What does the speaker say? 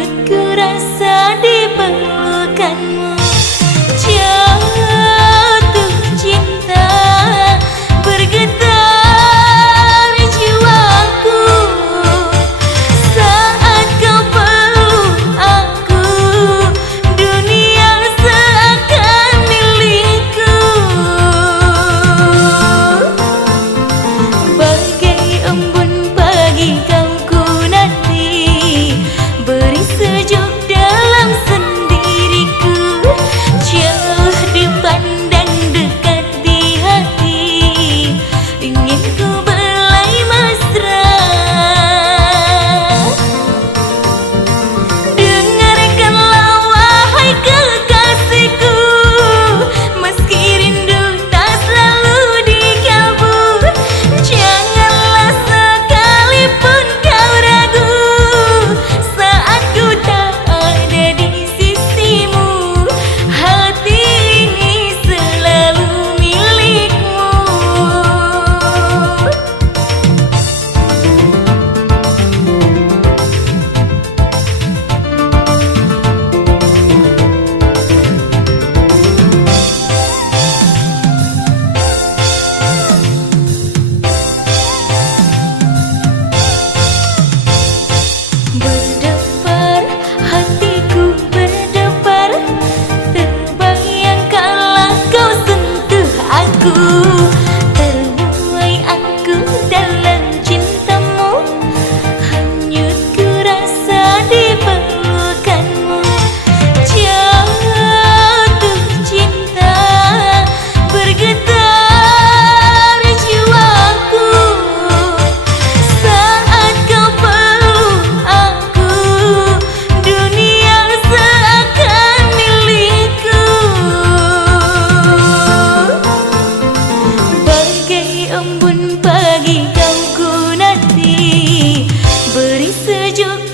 Hanyutku rasa di pelukanmu, jatuh cinta bergetar jiwaku saat kau peluk aku, dunia seakan milikku. Bagai embun pagi kau ku nanti, beri sejuk dalam sendiriku, jauh dipandang dekat di hati, ingin ku belai mesra. Dengarkanlah wahai kekasihku, meski rindu tak selalu di kalbu, janganlah sekalipun kau ragu saat ku tak ada di sisimu, hati ini selalu milikmu. Berdebar, hatiku berdebar, terbayang kala kau sentuh aku, terbuai aku dalam cintamu, hanyutku rasa di pelukanmu, jatuh cinta bergetar jiwaku saat kau peluk aku, dunia seakan milikku. Bagai embun pagi kau ku nanti, beri sejuk